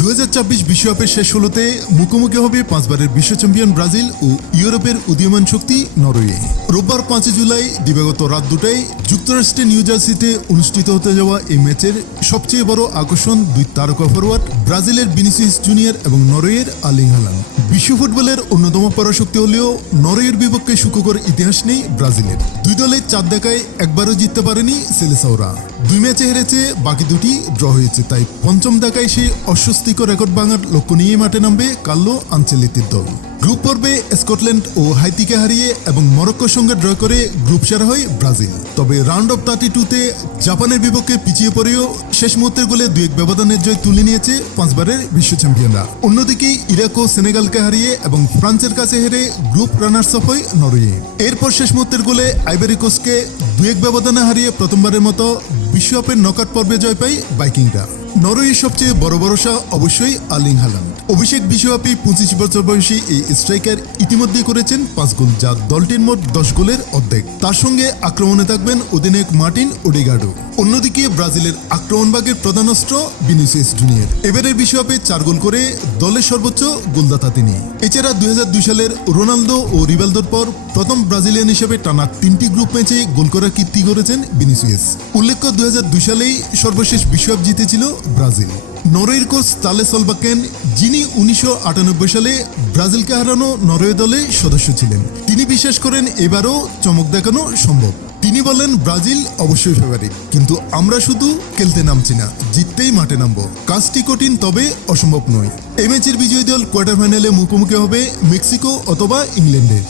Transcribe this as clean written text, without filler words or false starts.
2026 বিশ্বকাপের শেষ ষোলোতে মুখোমুখি হবে পাঁচবারের বিশ্ব চ্যাম্পিয়ন ব্রাজিল ও ইউরোপের উদীয়মান শক্তি নরওয়ে। রোববার 5 জুলাই দিবাগত রাত 2টায় যুক্তরাষ্ট্রের নিউ জার্সিতে অনুষ্ঠিত হতে যাওয়া এই ম্যাচের সবচেয়ে বড় আকর্ষণ দুই তারকা ফরোয়ার্ড ব্রাজিলের ভিনিসিয়াস জুনিয়র এবং নরওয়ের আর্লিং হালান্ড। বিশ্ব ফুটবলের অন্যতম পরাশক্তি হলেও নরওয়ের বিপক্ষে সুখকর ইতিহাস নেই ব্রাজিলের। দুই দলে 4 দেখায় একবারও জিততে পারেনি সেলেসাওরা। 2 ম্যাচে হেরেছে, বাকি 2টি ড্র হয়েছে। তাই পঞ্চম দেখায় সেই অস্বস্তিকর রেকর্ড ভাঙার লক্ষ্য নিয়ে মাঠে নামবে কার্লো আনচেলত্তির দল। গ্রুপ পর্বে স্কটল্যান্ড ও হাইতিকে হারিয়ে এবং মরক্কোর সঙ্গে ড্র করে গ্রুপ সেরা হয় ব্রাজিল। তবে রাউন্ড অফ 32-তে জাপানের বিপক্ষে পিছিয়ে পড়েও শেষ মুহূর্তের গোলে 2-1 ব্যবধানের জয় তুলে নিয়েছে পাঁচবারের বিশ্ব চ্যাম্পিয়নরা। অন্যদিকে ইরাক ও সেনেগালকে হারিয়ে এবং ফ্রান্সের কাছে হেরে গ্রুপ রানার্স আপ হয় নরওয়ে। এরপর শেষ মুহূর্তের গোলে আইভরি কোস্টকে 2-1 ব্যবধানে হারিয়ে প্রথমবারের মতো বিশ্বকাপের নকআউট পর্বে জয় পায় ভাইকিংরা। নরওয়ের সবচেয়ে বড় ভরসা অবশ্যই আর্লিং হালান্ড। অভিষেক বিশ্বকাপে 25 বছর বয়সী এই স্ট্রাইকার ইতিমধ্যেই করেছেন 5 গোল, যা দলটির মোট 10 গোলের অর্ধেক। তার সঙ্গে আক্রমণে থাকবেন অধিনায়ক মার্টিন ওডেগার্ডো। অন্যদিকে ব্রাজিলের আক্রমণভাগের প্রধান অস্ত্র ভিনিসিয়াস জুনিয়র। এবারের বিশ্বকাপে 4 গোল করে দলের সর্বোচ্চ গোলদাতা তিনি। এছাড়া 2002 সালের রোনালদো ও রিভালদোর পর প্রথম ব্রাজিলিয়ান হিসেবে টানা 3টি গ্রুপ ম্যাচে গোল করার কীর্তি করেছেন ভিনিসিয়াস। উল্লেখ্য 2002 সালেই সর্বশেষ বিশ্বকাপ জিতেছিল ব্রাজিল। নরওয়ের কোচ তালে সলবাকেন, যিনি 1998 সালে ব্রাজিলকে হারানো নরওয়ে দলে সদস্য ছিলেন, তিনি বিশ্বাস করেন এবারও চমক দেখানো সম্ভব। তিনি বলেন, ব্রাজিল অবশ্যই ফেভারিট, কিন্তু আমরা শুধু খেলতে নামছি না, জিততেই মাঠে নামবো। কাজটি কঠিন, তবে অসম্ভব নয়। এই ম্যাচের বিজয়ী দল কোয়ার্টার ফাইনালে মুখোমুখি হবে মেক্সিকো অথবা ইংল্যান্ডের।